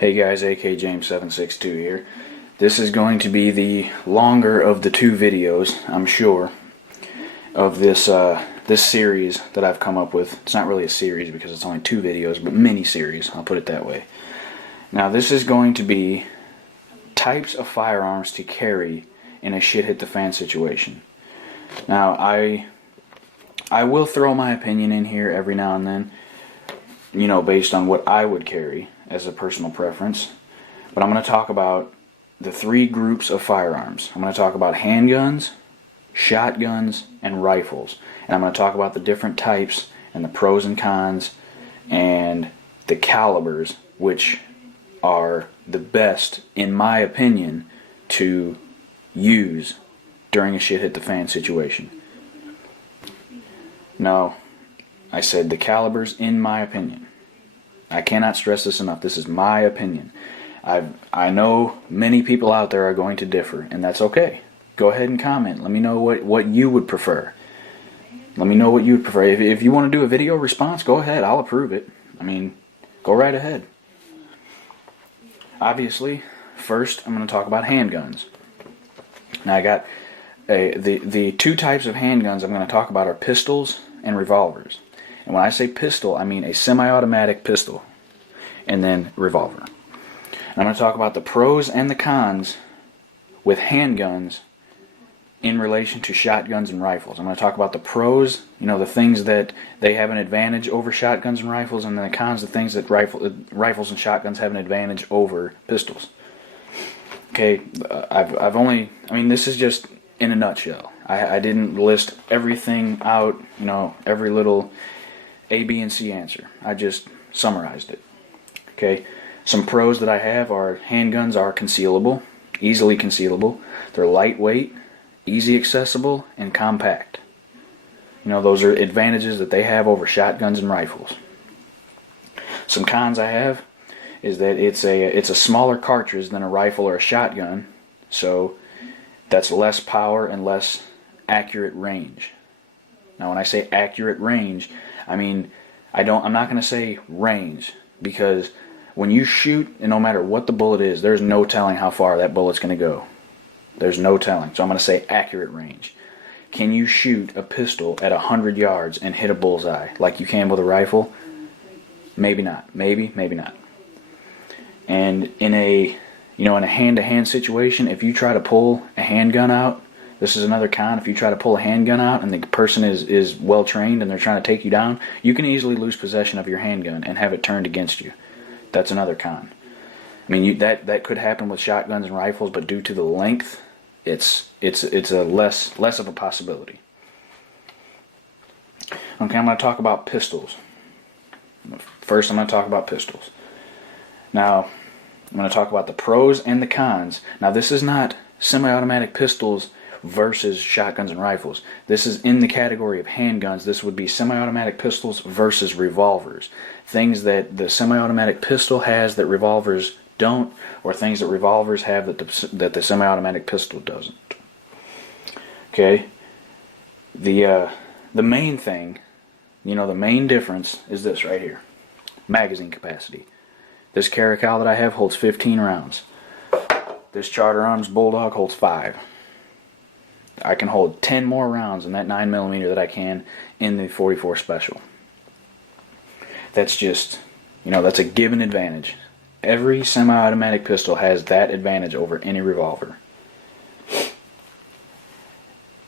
Hey guys, AK James762 here. This is going to be the longer of the two videos, I'm sure, of this series that I've come up with. It's not really a series because it's only two videos, but mini-series, I'll put it that way. Now this is going to be types of firearms to carry in a shit-hit-the-fan situation. Now I will throw my opinion in here every now and then, you know, based on what I would carry as a personal preference. But I'm going to talk about the three groups of firearms. I'm going to talk about handguns, shotguns, and rifles. And I'm going to talk about the different types and the pros and cons and the calibers, which are the best, in my opinion, to use during a shit-hit-the-fan situation. No, I said the calibers, in my opinion. I cannot stress this enough. This is my opinion. I know many people out there are going to differ, and that's okay. Go ahead and comment. Let me know what you would prefer. Let me know what you would prefer. If you want to do a video response, go ahead. I'll approve it. I mean, go right ahead. Obviously, first I'm going to talk about handguns. Now I got the two types of handguns I'm going to talk about are pistols and revolvers. And when I say pistol, I mean a semi-automatic pistol, and then revolver. I'm going to talk about the pros and the cons with handguns in relation to shotguns and rifles. I'm going to talk about the pros, you know, the things that they have an advantage over shotguns and rifles, and then the cons, the things that rifles and shotguns have an advantage over pistols. Okay, I've only, I mean, this is just in a nutshell. I didn't list everything out, you know, every little A, B, and C answer. I just summarized it. Okay, some pros that I have are handguns are concealable, easily concealable. They're lightweight, easy accessible, and compact. You know, those are advantages that they have over shotguns and rifles. Some cons I have is that it's a smaller cartridge than a rifle or a shotgun, so that's less power and less accurate range. Now when I say accurate range, I mean I'm not going to say range, because when you shoot, and no matter what the bullet is, there's no telling how far that bullet's going to go. There's no telling. So I'm going to say accurate range. Can you shoot a pistol at 100 yards and hit a bullseye like you can with a rifle? Maybe not. Maybe not. And in a hand-to-hand situation, if you try to pull a handgun out, this is another con. If you try to pull a handgun out and the person is well trained and they're trying to take you down, you can easily lose possession of your handgun and have it turned against you. That's another con. I mean, that could happen with shotguns and rifles, but due to the length, it's a less of a possibility. Okay, I'm going to talk about pistols. First, I'm going to talk about pistols. Now, I'm going to talk about the pros and the cons. Now, this is not semi-automatic pistols versus shotguns and rifles. This is in the category of handguns. This would be semi-automatic pistols versus revolvers. Things that the semi-automatic pistol has that revolvers don't, or things that revolvers have that the semi-automatic pistol doesn't. Okay? The main thing, you know, the main difference is this right here. Magazine capacity. This Caracal that I have holds 15 rounds. This Charter Arms Bulldog holds 5. I can hold 10 more rounds in that 9mm that I can in the 44 Special. That's just, you know, that's a given advantage. Every semi-automatic pistol has that advantage over any revolver.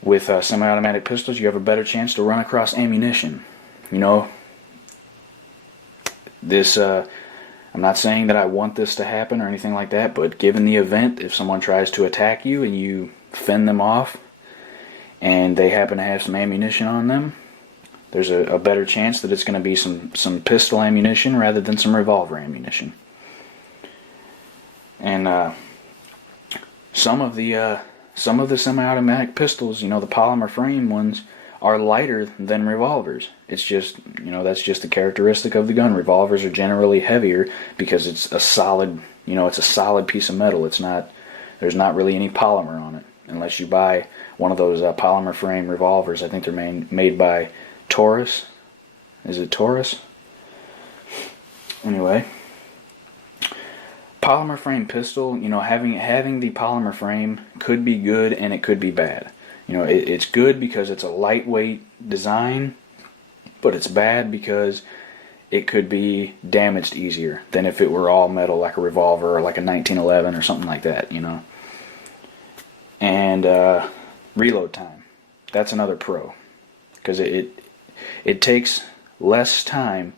With semi-automatic pistols, you have a better chance to run across ammunition. You know, this, I'm not saying that I want this to happen or anything like that, but given the event, if someone tries to attack you and you fend them off, and they happen to have some ammunition on them, there's a better chance that it's going to be some pistol ammunition rather than some revolver ammunition. And some of the semi-automatic pistols, you know, the polymer frame ones, are lighter than revolvers. It's just, you know, that's just a characteristic of the gun. Revolvers are generally heavier because it's a solid, you know, it's a solid piece of metal. There's not really any polymer on it, unless you buy one of those polymer frame revolvers. I think they're made by Taurus. Is it Taurus? Anyway, Polymer frame pistol, you know, having the polymer frame could be good and it could be bad. You know, it's good because it's a lightweight design, but it's bad because it could be damaged easier than if it were all metal, like a revolver or like a 1911 or something like that, you know. And reload time, that's another pro, because it takes less time,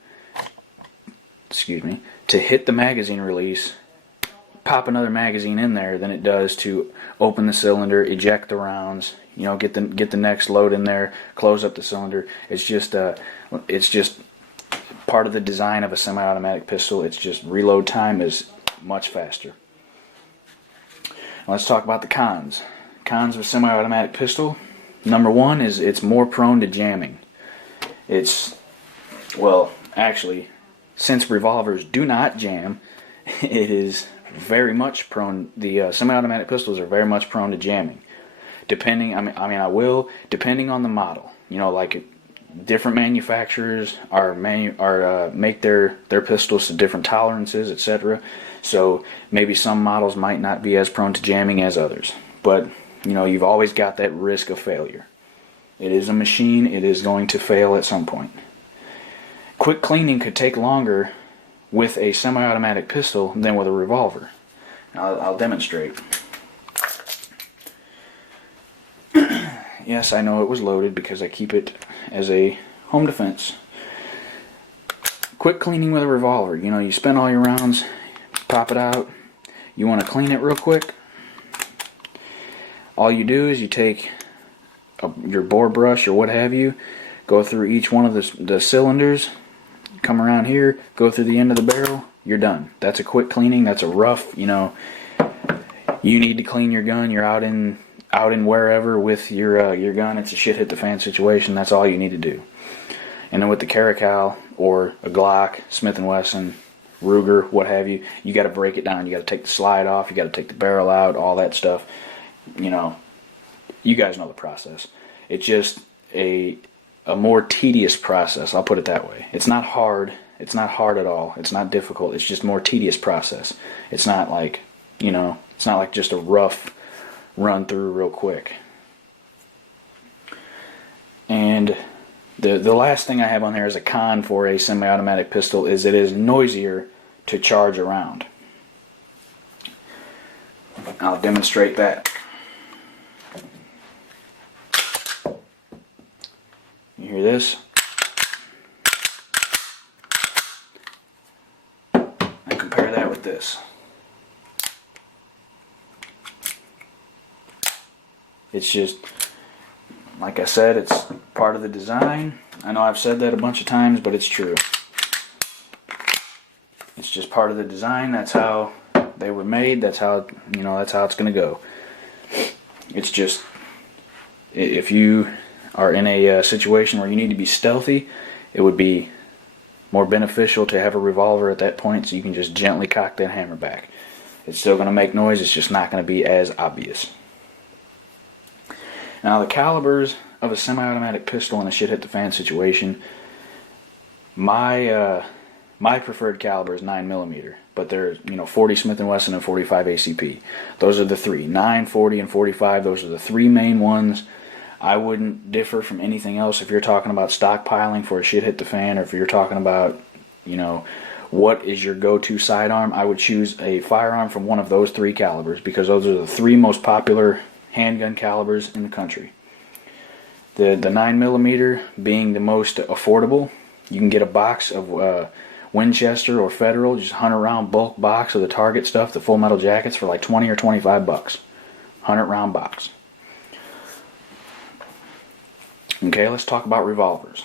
to hit the magazine release, pop another magazine in there, than it does to open the cylinder, eject the rounds, you know, get the next load in there, close up the cylinder. It's just part of the design of a semi-automatic pistol. It's just reload time is much faster. Now let's talk about the cons. Cons of a semi-automatic pistol. Number one is it's more prone to jamming. Actually, since revolvers do not jam, it is very much prone. The semi-automatic pistols are very much prone to jamming. Depending on the model. You know, like different manufacturers make their pistols to different tolerances, etc. So maybe some models might not be as prone to jamming as others. But you know, you've always got that risk of failure. It is a machine. It is going to fail at some point. Quick cleaning could take longer with a semi-automatic pistol than with a revolver. I'll demonstrate. Yes, I know it was loaded because I keep it as a home defense. Quick cleaning with a revolver. You know, you spend all your rounds, pop it out. You want to clean it real quick. All you do is you take your bore brush or what have you, go through each one of the cylinders, come around here, go through the end of the barrel, you're done. That's a quick cleaning. That's a rough, you know, you need to clean your gun, you're out in wherever with your gun, it's a shit hit the fan situation, that's all you need to do. And then with the Caracal or a Glock, Smith & Wesson, Ruger, what have you, you got to break it down. You got to take the slide off, you got to take the barrel out, all that stuff. You know, you guys know the process. It's just a more tedious process, I'll put it that way. It's not hard. It's not hard at all. It's not difficult. It's just more tedious process. It's not like, you know, it's not like just a rough run through real quick. And the last thing I have on there as a con for a semi-automatic pistol is it is noisier to charge a round. I'll demonstrate that. You hear this? And compare that with this. It's just, like I said, it's part of the design. I know I've said that a bunch of times, but it's true. It's just part of the design. That's how they were made. That's how, you know, that's how it's going to go. It's just, if you are in a situation where you need to be stealthy, it would be more beneficial to have a revolver at that point so you can just gently cock that hammer back. It's still going to make noise, it's just not going to be as obvious. Now the calibers of a semi-automatic pistol in a shit hit the fan situation, my preferred caliber is 9mm, but they're, you know, 40 Smith & Wesson and 45 ACP. Those are the three, 9, 40, and 45. Those are the three main ones. I wouldn't differ from anything else if you're talking about stockpiling for a shit hit the fan, or if you're talking about, you know, what is your go-to sidearm. I would choose a firearm from one of those three calibers because those are the three most popular handgun calibers in the country. The 9mm being the most affordable. You can get a box of Winchester or Federal, just 100 round bulk box of the Target stuff, the full metal jackets, for like 20 or 25 bucks. 100 round box. Okay, let's talk about revolvers.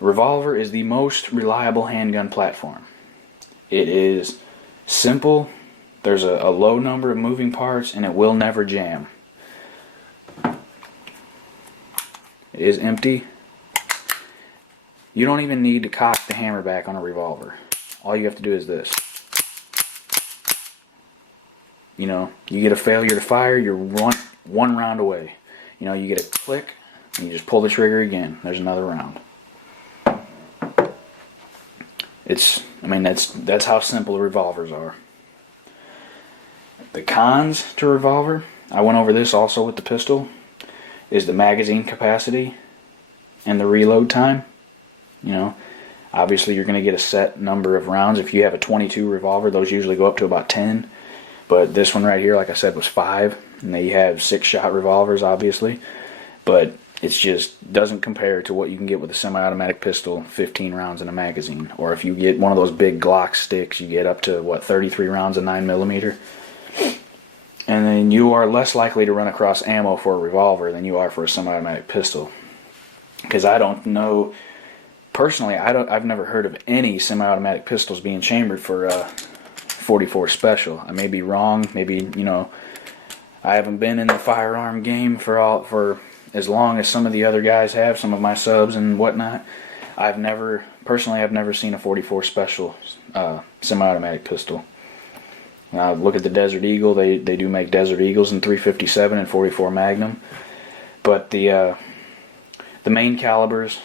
A revolver is the most reliable handgun platform. It is simple. There's a low number of moving parts, and it will never jam. It is empty. You don't even need to cock the hammer back on a revolver. All you have to do is this. You know, you get a failure to fire, you're one round away. You know, you get a click, and you just pull the trigger again. There's another round. That's how simple revolvers are. The cons to revolver, I went over this also with the pistol, is the magazine capacity and the reload time. You know, obviously you're going to get a set number of rounds. If you have a 22 revolver, those usually go up to about 10. But this one right here, like I said, was 5. And they have 6-shot revolvers, obviously. But it's just doesn't compare to what you can get with a semi-automatic pistol, 15 rounds in a magazine. Or if you get one of those big Glock sticks, you get up to, 33 rounds of 9mm. And then you are less likely to run across ammo for a revolver than you are for a semi-automatic pistol. Because I don't know, personally, I've never heard of any semi-automatic pistols being chambered for 44 special. I may be wrong. Maybe, I haven't been in the firearm game for as long as some of the other guys have, some of my subs and whatnot. I've never seen a 44 special semi-automatic pistol. Look at the Desert Eagle. They do make Desert Eagles in 357 and 44 Magnum. But the main calibers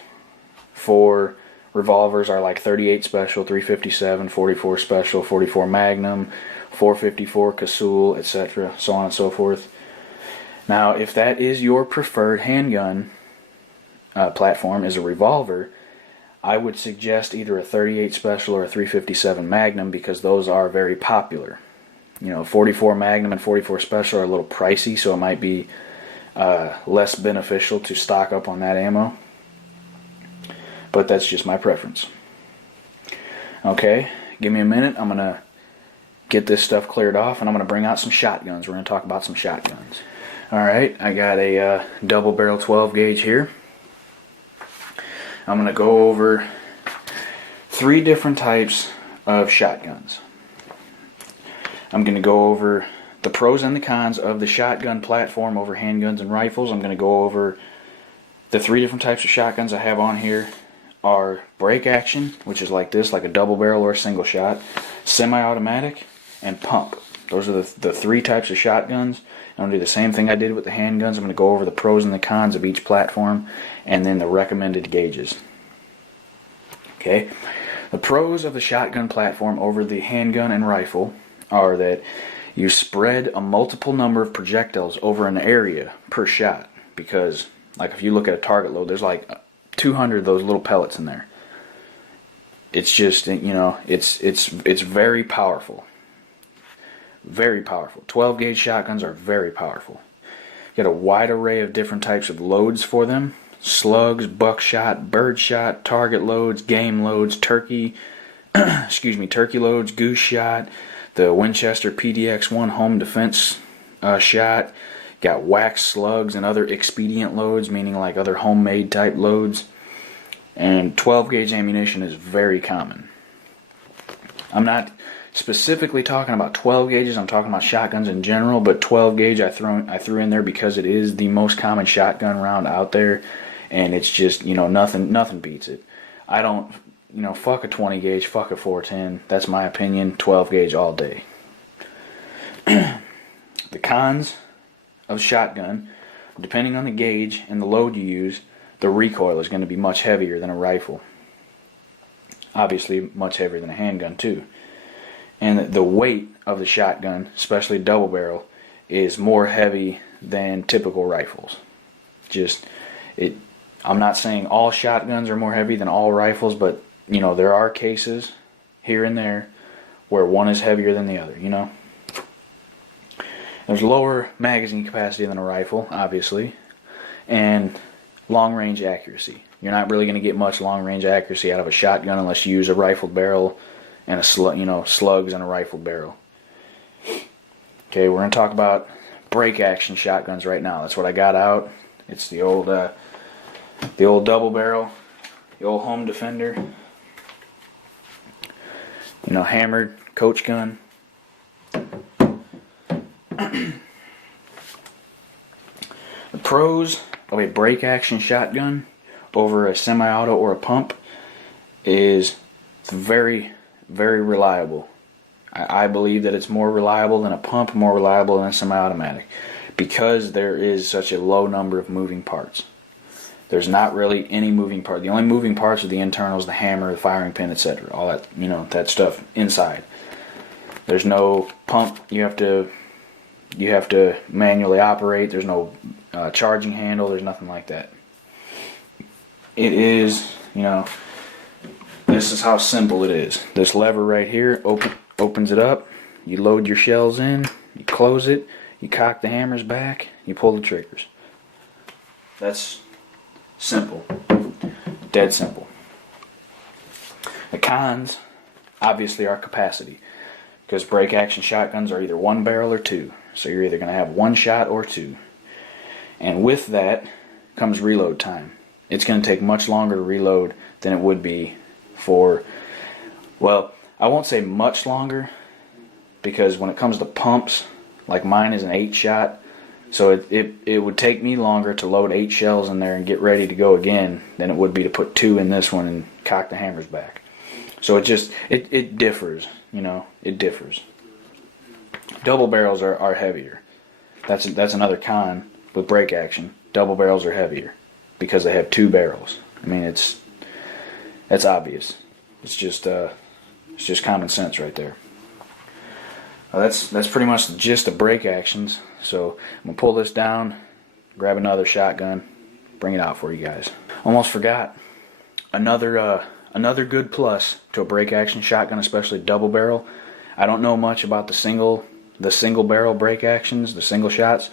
for revolvers are like 38 special, 357, 44 special, 44 Magnum, 454 Casull, etc., so on and so forth. Now, if that is your preferred handgun platform is a revolver, I would suggest either a 38 special or a 357 Magnum because those are very popular. 44 Magnum and 44 special are a little pricey, so it might be less beneficial to stock up on that ammo. But that's just my preference. Okay, give me a minute. I'm going to get this stuff cleared off, and I'm going to bring out some shotguns. We're going to talk about some shotguns. Alright, I got a double barrel 12 gauge here. I'm going to go over 3 different types of shotguns. I'm going to go over the pros and the cons of the shotgun platform over handguns and rifles. I'm going to go over the 3 different types of shotguns I have on here are break action, which is like this, like a double barrel or a single shot, semi-automatic, and pump. Those are the 3 types of shotguns. I'm going to do the same thing I did with the handguns. I'm going to go over the pros and the cons of each platform and then the recommended gauges. Okay, the pros of the shotgun platform over the handgun and rifle are that you spread a multiple number of projectiles over an area per shot, because like if you look at a target load, there's like 200 of those little pellets in there. It's just, it's very powerful. Very powerful. 12 gauge shotguns are very powerful. You get a wide array of different types of loads for them. Slugs, buckshot, birdshot, target loads, game loads, turkey loads, goose shot, the Winchester PDX-1 home defense shot. Got wax slugs and other expedient loads, meaning like other homemade type loads. And 12 gauge ammunition is very common. I'm not specifically talking about 12 gauges, I'm talking about shotguns in general, but 12 gauge I threw in there because it is the most common shotgun round out there, and it's just, nothing beats it. I don't, fuck a 20 gauge, fuck a 410, that's my opinion. 12 gauge all day. The cons of shotgun, depending on the gauge and the load you use, the recoil is going to be much heavier than a rifle. Obviously much heavier than a handgun too. And the weight of the shotgun, especially double barrel, is more heavy than typical rifles. I'm not saying all shotguns are more heavy than all rifles, but there are cases here and there where one is heavier than the other, There's lower magazine capacity than a rifle, obviously, and long range accuracy. You're not really going to get much long range accuracy out of a shotgun unless you use a rifled barrel and slugs and a rifled barrel. Okay, we're going to talk about break action shotguns right now. That's what I got out. It's the old double barrel, the old home defender, hammered coach gun. The pros of a break action shotgun over a semi-auto or a pump is it's very, very reliable. I believe that it's more reliable than a pump, more reliable than a semi-automatic, because there is such a low number of moving parts. There's not really any moving part. The only moving parts are the internals, the hammer, the firing pin, etc. All that, that stuff inside. There's no pump. You have to you have to manually operate. There's no charging handle. There's nothing like that. It is, this is how simple it is. This lever right here opens it up. You load your shells in. You close it. You cock the hammers back. You pull the triggers. That's simple. Dead simple. The cons, obviously, are capacity. Because break action shotguns are either one barrel or two. So you're either going to have one shot or two. And with that comes reload time. It's going to take much longer to reload than it would be for, well, I won't say much longer, because when it comes to pumps, like mine is an 8-shot, so it would take me longer to load 8 shells in there and get ready to go again than it would be to put 2 in this one and cock the hammers back. So it differs, it differs. Double barrels are heavier. That's another con with break action. Double barrels are heavier because they have 2 barrels. I mean, that's obvious. It's just common sense right there. That's pretty much the gist of break actions. So I'm gonna pull this down, grab another shotgun, bring it out for you guys. Almost forgot. Another good plus to a break action shotgun, especially double barrel. I don't know much about the single barrel break actions, the single shots,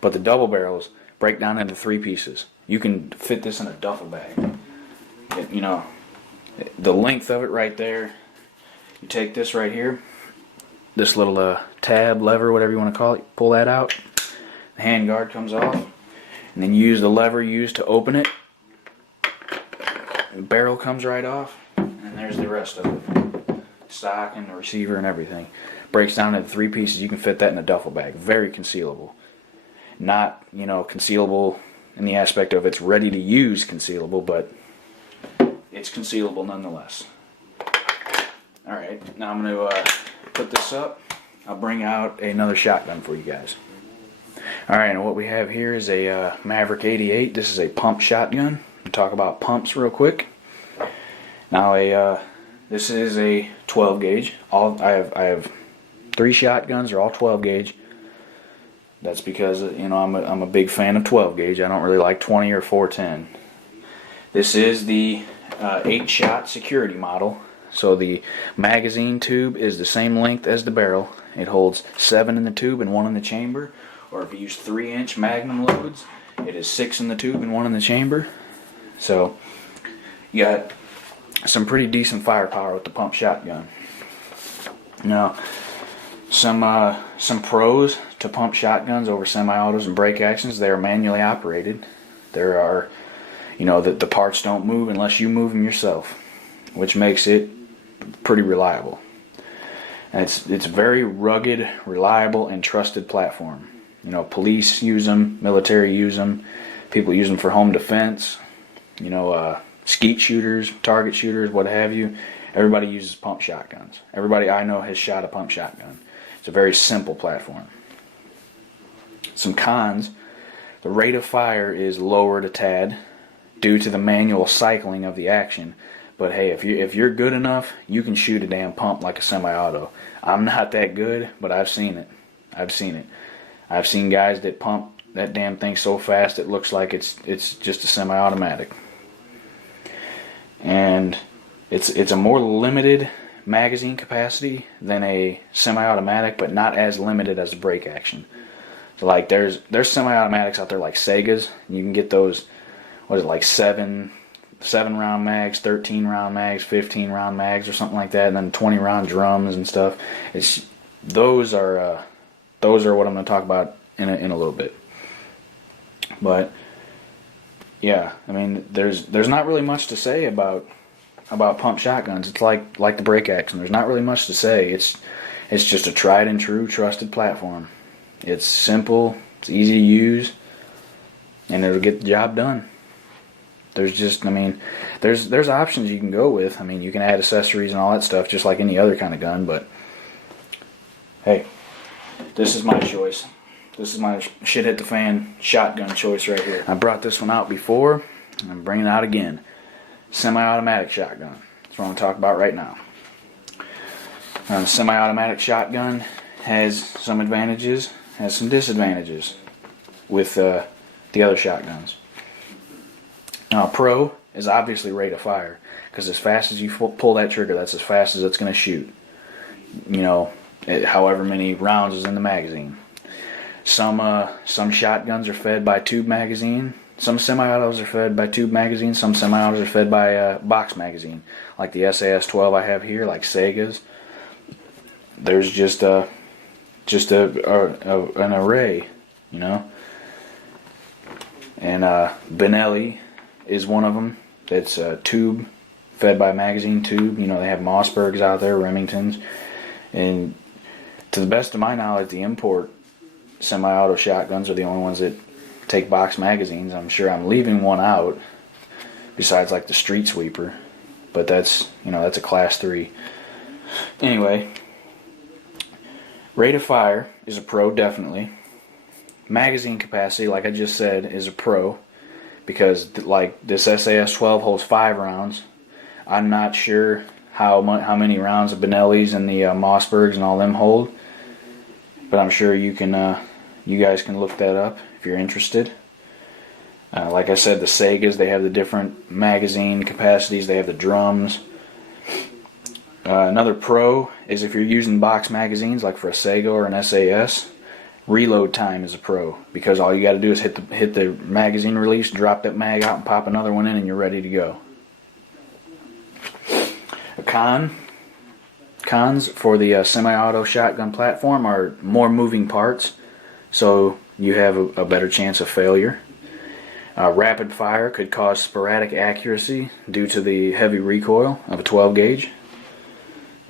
but the double barrels break down into 3 pieces. You can fit this in a duffel bag. The length of it right there. You take this right here, this little tab, lever, whatever you want to call it, pull that out. The hand guard comes off, and then you use the lever used to open it. The barrel comes right off, and there's the rest of it. Stock and the receiver and everything. Breaks down into 3 pieces. You can fit that in a duffel bag. Very concealable. Not, concealable in the aspect of it's ready to use concealable, but it's concealable nonetheless. Alright, now I'm going to put this up. I'll bring out another shotgun for you guys. Alright, and what we have here is a Maverick 88. This is a pump shotgun. We'll talk about pumps real quick. Now, this is a 12 gauge. I have 3 shotguns. They're all 12 gauge. That's because I'm a big fan of 12 gauge. I don't really like 20 or 410. This is the 8-shot security model. So the magazine tube is the same length as the barrel. It holds 7 in the tube and 1 in the chamber. Or if you use 3-inch Magnum loads, it is 6 in the tube and 1 in the chamber. So you got some pretty decent firepower with the pump shotgun. Now, some pros to pump shotguns over semi-autos and break actions. They are manually operated. There are, the parts don't move unless you move them yourself, which makes it pretty reliable. And it's a very rugged, reliable, and trusted platform. Police use them, military use them, people use them for home defense. Skeet shooters, target shooters, what have you. Everybody uses pump shotguns. Everybody I know has shot a pump shotgun. It's a very simple platform. Some cons: the rate of fire is lowered a tad due to the manual cycling of the action. But hey, if you're good enough, you can shoot a damn pump like a semi-auto. I'm not that good, but I've seen it. I've seen guys that pump that damn thing so fast it looks like it's just a semi-automatic. And it's a more limited magazine capacity than a semi-automatic, but not as limited as the break action. So like there's semi-automatics out there like Sega's. You can get those, like 7 round mags, 13 round mags, 15 round mags or something like that, and then 20 round drums and stuff. Those are what I'm going to talk about in a little bit. But yeah, I mean there's not really much to say about pump shotguns. It's like the break action. There's not really much to say. It's just a tried and true trusted platform. It's simple, it's easy to use, and it'll get the job done. There's options you can go with. I mean, you can add accessories and all that stuff just like any other kind of gun, but hey, this is my choice. This is my shit hit the fan shotgun choice right here. I brought this one out before, and I'm bringing it out again. Semi-automatic shotgun. That's what I'm going to talk about right now. The semi-automatic shotgun has some advantages has some disadvantages with the other shotguns. Now, Pro is obviously rate of fire, because as fast as you pull that trigger, that's as fast as it's going to shoot. You know, however many rounds is in the magazine. Some shotguns are fed by tube magazine. Some semi-autos are fed by tube magazine. Some semi-autos are fed by box magazine, like the SHTF I have here, like Sega's. There's just an array, you know. And Benelli is one of them. That's tube, fed by magazine tube. You know, they have Mossbergs out there, Remingtons. And to the best of my knowledge, the import semi-auto shotguns are the only ones that take box magazines. I'm sure I'm leaving one out, besides like the Street Sweeper. But that's, you know, that's a class 3. Anyway, rate of fire is a Pro, definitely. Magazine capacity, like I just said, is a Pro, because like this SAS-12 holds 5 rounds. I'm not sure how many rounds of Benelli's and the Mossbergs and all them hold, but I'm sure you guys can look that up if you're interested. Like I said, the Segas, they have the different magazine capacities. They have the drums. Another Pro is if you're using box magazines, like for a Sega or an SAS. Reload time is a Pro, because all you got to do is hit the magazine release, drop that mag out, and pop another one in, and you're ready to go. Cons for the semi-auto shotgun platform are more moving parts, so you have a better chance of failure. Rapid fire could cause sporadic accuracy due to the heavy recoil of a 12 gauge.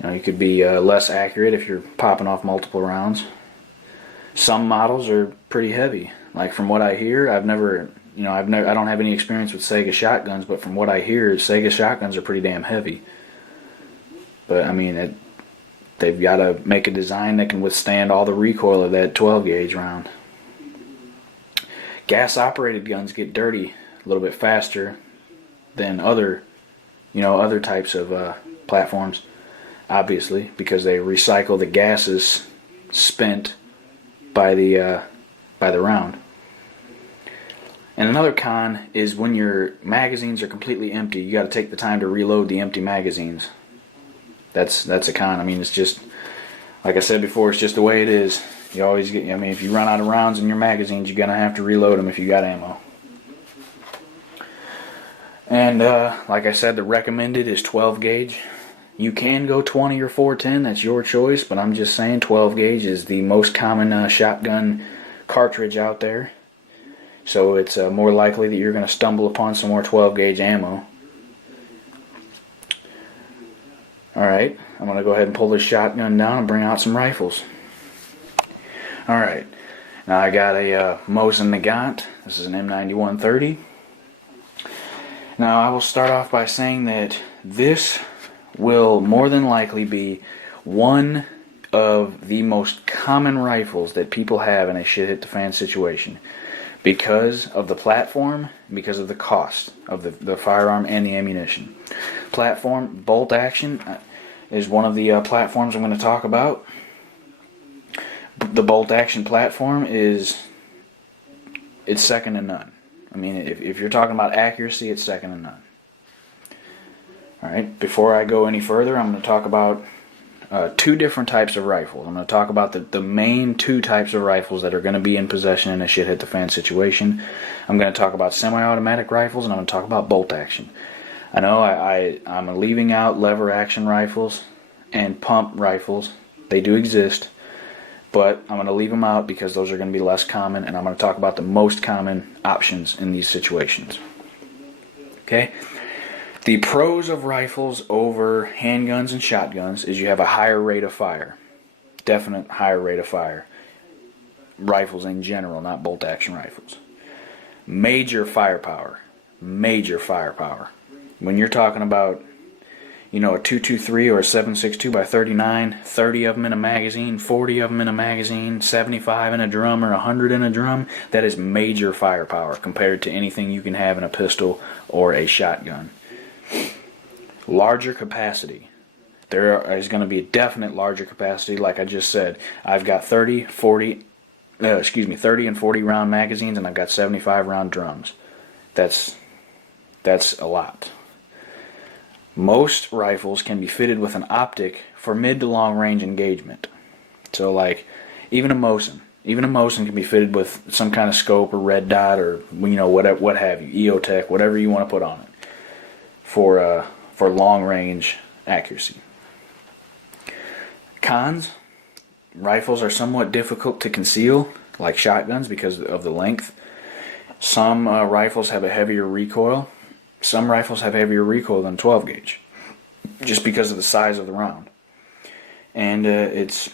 You know, you could be less accurate if you're popping off multiple rounds. Some models are pretty heavy. Like from what I hear, I don't have any experience with Sega shotguns, but from what I hear, Sega shotguns are pretty damn heavy. But I mean, they've got to make a design that can withstand all the recoil of that 12 gauge round. Gas operated guns get dirty a little bit faster than other types of platforms, obviously, because they recycle the gases spent by the round. And another con is when your magazines are completely empty, you got to take the time to reload the empty magazines. That's a con. I mean, it's just, like I said before, it's just the way it is. You always get, I mean, if you run out of rounds in your magazines, you're going to have to reload them if you got ammo. And like I said, the recommended is 12 gauge. You can go 20 or 410, that's your choice, but I'm just saying 12 gauge is the most common shotgun cartridge out there. So it's more likely that you're going to stumble upon some more 12 gauge ammo. Alright, I'm going to go ahead and pull this shotgun down and bring out some rifles. Alright, now I got a Mosin Nagant. This is an M9130. Now I will start off by saying that this will more than likely be one of the most common rifles that people have in a shit-hit-the-fan situation, because of the platform, because of the cost of the firearm and the ammunition. Platform, bolt action, is one of the platforms I'm going to talk about. The bolt action platform it's second to none. I mean, if you're talking about accuracy, it's second to none. Alright, before I go any further, I'm going to talk about 2 different types of rifles. I'm going to talk about the main 2 types of rifles that are going to be in possession in a shit-hit-the-fan situation. I'm going to talk about semi-automatic rifles, and I'm going to talk about bolt action. I know I'm leaving out lever action rifles and pump rifles. They do exist, but I'm going to leave them out because those are going to be less common, and I'm going to talk about the most common options in these situations. Okay? The pros of rifles over handguns and shotguns is you have a higher rate of fire. Definite higher rate of fire. Rifles in general, not bolt action rifles. Major firepower. Major firepower. When you're talking about, a 223 or a 7.62 by 39, 30 of them in a magazine, 40 of them in a magazine, 75 in a drum, or 100 in a drum, that is major firepower compared to anything you can have in a pistol or a shotgun. Larger capacity. There is going to be a definite larger capacity, like I just said. I've got 30, 40, 30 and 40 round magazines, and I've got 75 round drums. That's a lot. Most rifles can be fitted with an optic for mid to long range engagement. So like even a Mosin can be fitted with some kind of scope or red dot or what have you, EOTech, whatever you want to put on it for long range accuracy. Cons: rifles are somewhat difficult to conceal, like shotguns, because of the length. Some rifles have a heavier recoil. Some rifles have heavier recoil than 12 gauge, just because of the size of the round. And it's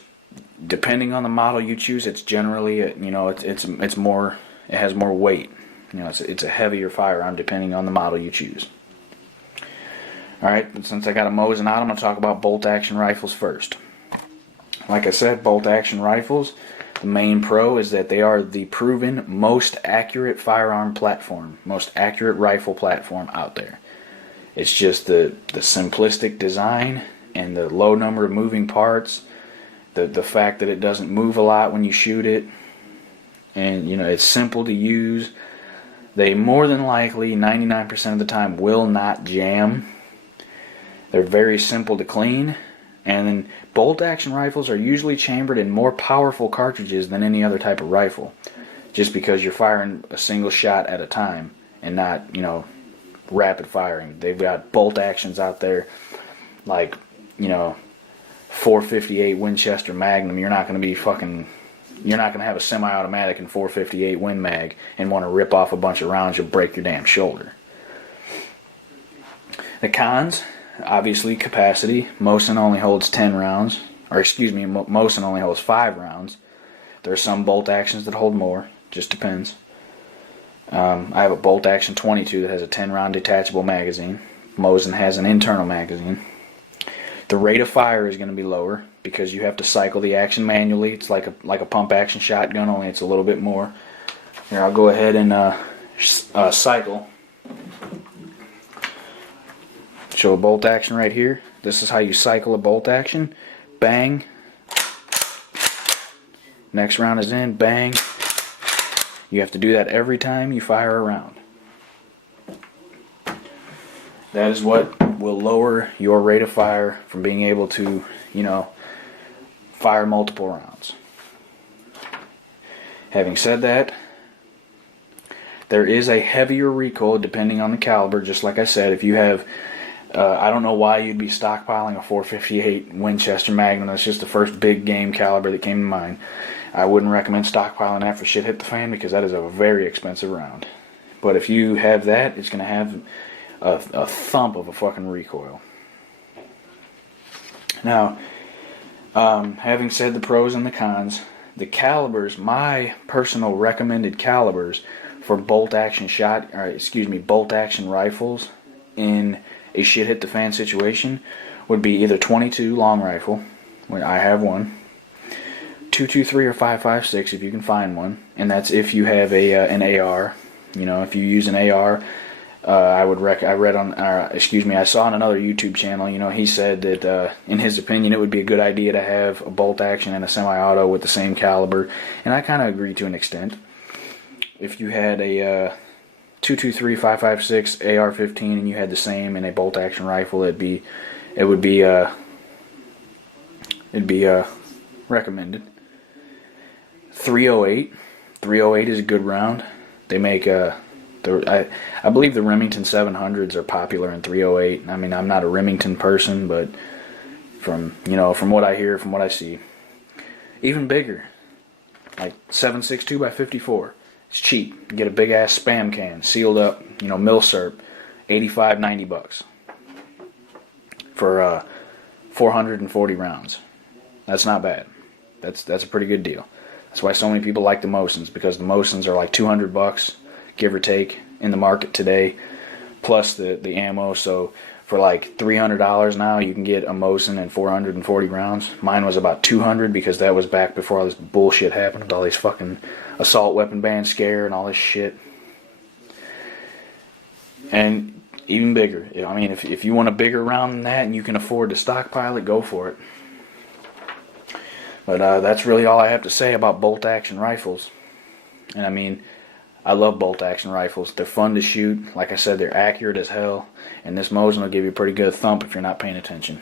depending on the model you choose. It's generally it's more. It has more weight. It's a heavier firearm depending on the model you choose. All right. Since I got a Mosin out, I'm going to talk about bolt action rifles first. Like I said, bolt action rifles, the main pro is that they are the proven most accurate firearm platform, most accurate rifle platform out there. It's just the simplistic design and the low number of moving parts, the fact that it doesn't move a lot when you shoot it, and it's simple to use. They more than likely, 99% of the time, will not jam. They're very simple to clean. And then bolt action rifles are usually chambered in more powerful cartridges than any other type of rifle, just because you're firing a single shot at a time and not, rapid firing. They've got bolt actions out there like, 458 Winchester Magnum. You're not going to have a semi-automatic and 458 Win Mag and want to rip off a bunch of rounds. You'll break your damn shoulder. The cons: obviously, capacity. Mosin only holds 10 rounds. Mosin only holds 5 rounds. There are some bolt actions that hold more. Just depends. I have a bolt action 22 that has a 10 round detachable magazine. Mosin has an internal magazine. The rate of fire is going to be lower because you have to cycle the action manually. It's like a pump action shotgun, only it's a little bit more. Here, I'll go ahead and cycle. Show a bolt action right here. This is how you cycle a bolt action. Bang. Next round is in. Bang. You have to do that every time you fire a round. That is what will lower your rate of fire from being able to, fire multiple rounds. Having said that, there is a heavier recoil depending on the caliber. Just like I said, if you have I don't know why you'd be stockpiling a 458 Winchester Magnum. That's just the first big game caliber that came to mind. I wouldn't recommend stockpiling that for shit hit the fan, because that is a very expensive round. But if you have that, it's going to have a thump of a fucking recoil. Now, having said the pros and the cons, the calibers, my personal recommended calibers for bolt action rifles in a shit hit the fan situation would be either 22 long rifle, where I have one, 223 or 5.56 if you can find one, and that's if you have an AR. If you use an AR, I saw on another YouTube channel, he said that in his opinion it would be a good idea to have a bolt action and a semi-auto with the same caliber, and I kind of agree to an extent. If you had a 223 5.56 AR-15 and you had the same in a bolt action rifle, it'd be recommended. 308 is a good round. They make I believe the Remington 700s are popular in 308. I mean, I'm not a Remington person, but from what I hear, from what I see, even bigger, like 7.62 by 54. It's cheap. You get a big ass spam can, sealed up, milsurp, $85-$90 for 440 rounds. That's not bad. That's a pretty good deal. That's why so many people like the Mosins, because the Mosins are like $200, give or take, in the market today, plus the ammo. So for like $300 now, you can get a Mosin and 440 rounds. Mine was about $200 because that was back before all this bullshit happened with all these fucking assault weapon ban scare and all this shit. And even bigger. I mean, if you want a bigger round than that and you can afford to stockpile it, go for it. But that's really all I have to say about bolt-action rifles. And I mean, I love bolt-action rifles. They're fun to shoot. Like I said, they're accurate as hell. And this Mosin will give you a pretty good thump if you're not paying attention.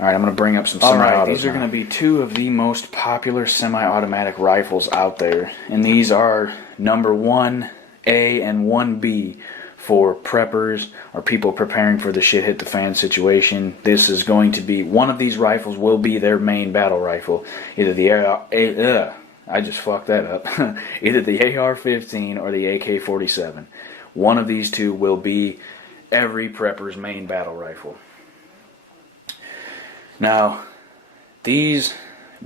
Alright, I'm going to bring up some semi-autos. Alright, these are going to be two of the most popular semi-automatic rifles out there. And these are number 1A and 1B for preppers or people preparing for the shit hit the fan situation. This is going to be, one of these rifles will be their main battle rifle. Either the I just fucked that up. Either the AR-15 or the AK-47. One of these two will be every prepper's main battle rifle. Now, these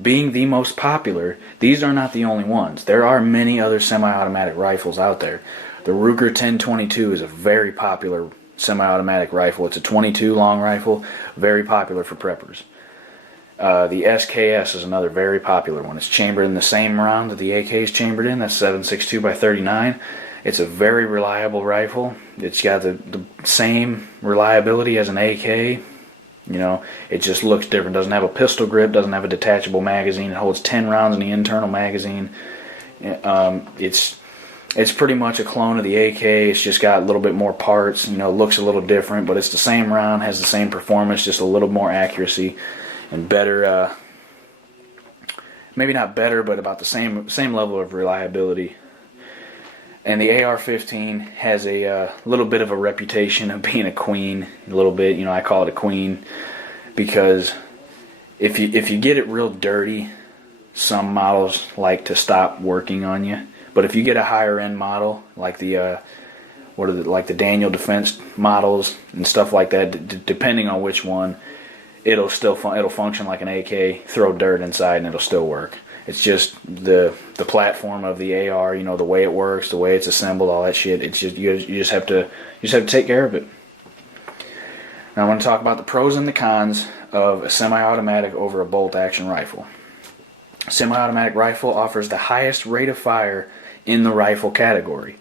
being the most popular, these are not the only ones. There are many other semi-automatic rifles out there. The Ruger 1022 is a very popular semi-automatic rifle. It's a 22 long rifle, very popular for preppers. The SKS is another very popular one. It's chambered in the same round that the AK is chambered in. That's 7.62 by 39. It's a very reliable rifle. It's got the same reliability as an AK. You know, it just looks different. Doesn't have a pistol grip, doesn't have a detachable magazine. It holds 10 rounds in the internal magazine. It's pretty much a clone of the AK. It's just got a little bit more parts. You know, looks a little different, but it's the same round, has the same performance, just a little more accuracy and better. Maybe not better, but about the same level of reliability. And the AR-15 has a little bit of a reputation of being a queen. A little bit, you know, I call it a queen because if you get it real dirty, some models like to stop working on you. But if you get a higher end model like the like the Daniel Defense models and stuff like that, depending on which one, it'll function like an AK. Throw dirt inside and it'll still work. It's just the platform of the AR, you know, the way it works, the way it's assembled, all that shit. It's just you just have to take care of it. Now I want to talk about the pros and the cons of a semi-automatic over a bolt-action rifle. A semi-automatic rifle offers the highest rate of fire in the rifle category.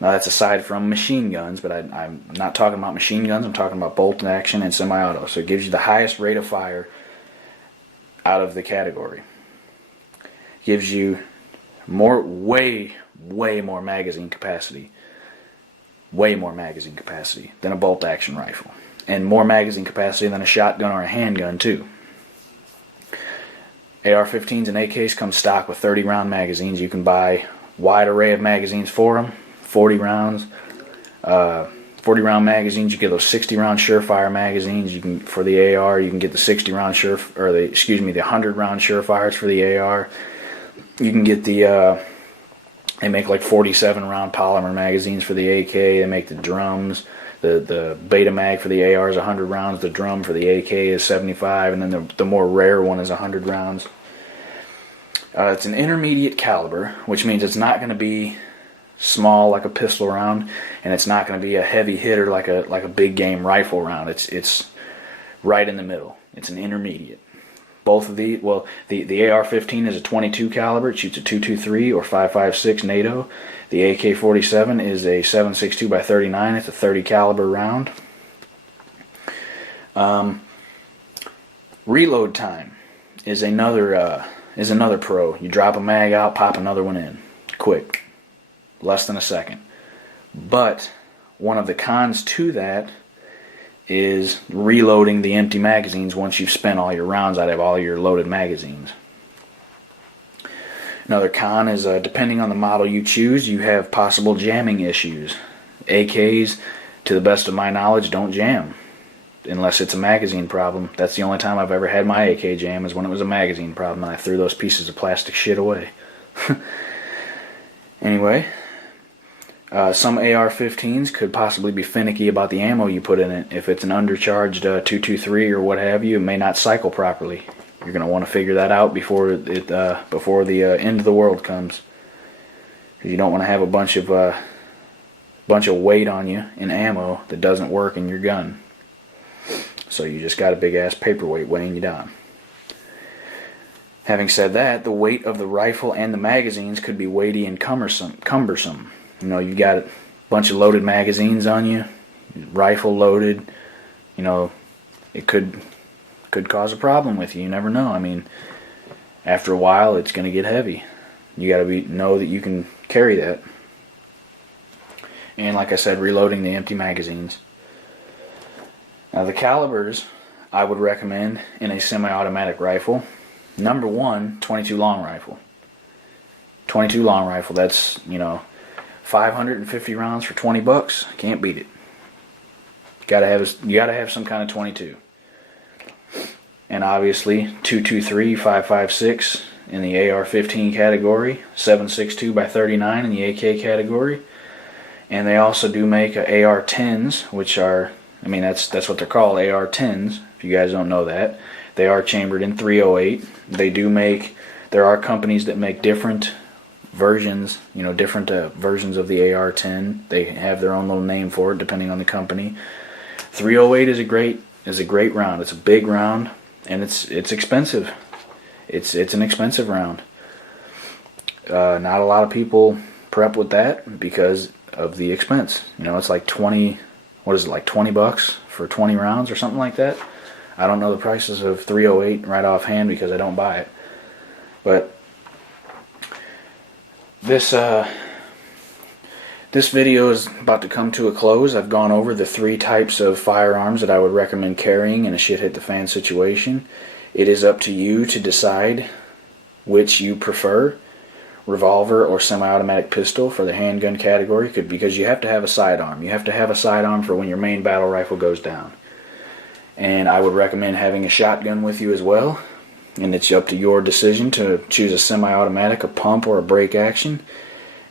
Now that's aside from machine guns, but I'm not talking about machine guns. I'm talking about bolt action and semi-auto. So it gives you the highest rate of fire out of the category. Gives you way more magazine capacity. Way more magazine capacity than a bolt action rifle. And more magazine capacity than a shotgun or a handgun too. AR-15s and AKs come stock with 30 round magazines. You can buy wide array of magazines for them. 40 rounds. 40 round magazines, you get those 60 round Surefire magazines. You can, for the AR, you can get the 60 round the 100 round Surefires for the AR. You can get the they make like 47 round polymer magazines for the AK. They make the drums. The Beta Mag for the AR is 100 rounds. The drum for the AK is 75, and then the more rare one is 100 rounds. It's an intermediate caliber, which means it's not going to be small like a pistol round, and it's not going to be a heavy hitter like a big game rifle round. It's right in the middle. It's an intermediate. Both of the AR-15 is a 22 caliber. It shoots a .223 or 5.56 NATO. The AK-47 is a 7.62 by 39. It's a 30 caliber round. Reload time is another pro. You drop a mag out, pop another one in, quick, less than a second. But one of the cons to that is reloading the empty magazines once you've spent all your rounds out of all your loaded magazines. Another con is depending on the model you choose, you have possible jamming issues. AKs, to the best of my knowledge, don't jam unless it's a magazine problem. That's the only time I've ever had my AK jam, is when it was a magazine problem and I threw those pieces of plastic shit away. Anyway, some AR-15s could possibly be finicky about the ammo you put in it. If it's an undercharged .223 or what have you, it may not cycle properly. You're going to want to figure that out before the end of the world comes. You don't want to have a bunch of weight on you in ammo that doesn't work in your gun. So you just got a big ass paperweight weighing you down. Having said that, the weight of the rifle and the magazines could be weighty and cumbersome. You know, you got a bunch of loaded magazines on you, rifle loaded. You know, it could cause a problem with you. You never know. I mean, after a while it's going to get heavy. You got to know that you can carry that. And like I said, reloading the empty magazines. Now the calibers I would recommend in a semi-automatic rifle. Number one, 22 long rifle. 22 long rifle, that's, 550 rounds for 20 bucks. Can't beat it. You gotta have some kind of 22. And obviously 223, 556 in the AR-15 category, 7.62 by 39 in the AK category. And they also do make a AR-10s, which are, that's what they're called, AR-10s, if you guys don't know that. They are chambered in .308. There are companies that make different versions, different versions of the AR-10. They have their own little name for it, depending on the company. .308 is a great round. It's a big round, and it's expensive. It's an expensive round. Not a lot of people prep with that because of the expense. It's like 20 bucks for 20 rounds or something like that. I don't know the prices of .308 right offhand because I don't buy it. But this video is about to come to a close. I've gone over the 3 types of firearms that I would recommend carrying in a shit hit the fan situation. It is up to you to decide which you prefer, revolver or semi-automatic pistol for the handgun category, because you have to have a sidearm. You have to have a sidearm for when your main battle rifle goes down. And I would recommend having a shotgun with you as well. And it's up to your decision to choose a semi-automatic, a pump, or a break action.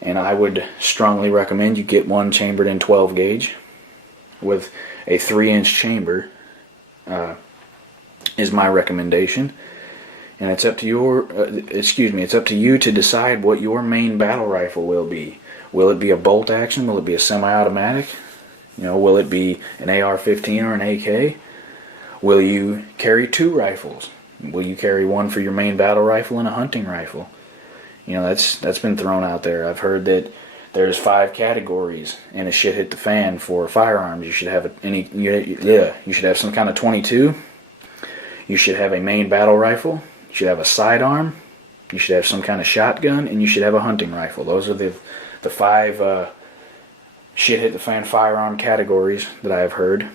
And I would strongly recommend you get one chambered in 12 gauge with a 3-inch chamber is my recommendation. And it's up to it's up to you to decide what your main battle rifle will be. Will it be a bolt action? Will it be a semi-automatic? Will it be an AR-15 or an AK? Will you carry 2 rifles? Will you carry one for your main battle rifle and a hunting rifle? That's been thrown out there. I've heard that there's 5 categories in a shit hit the fan for firearms. You should have you should have some kind of 22. You should have a main battle rifle. You should have a sidearm. You should have some kind of shotgun, and you should have a hunting rifle. Those are the 5 shit hit the fan firearm categories that I have heard.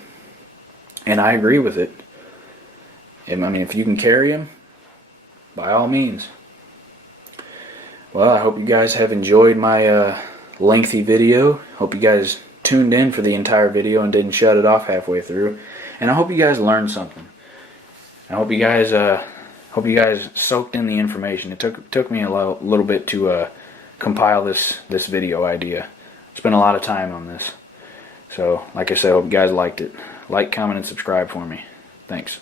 And I agree with it. If you can carry them, by all means. Well, I hope you guys have enjoyed my lengthy video. Hope you guys tuned in for the entire video and didn't shut it off halfway through. And I hope you guys learned something. I hope you guys soaked in the information. It took me a little bit to compile this video idea. Spent a lot of time on this. So, like I said, I hope you guys liked it. Like, comment, and subscribe for me. Thanks.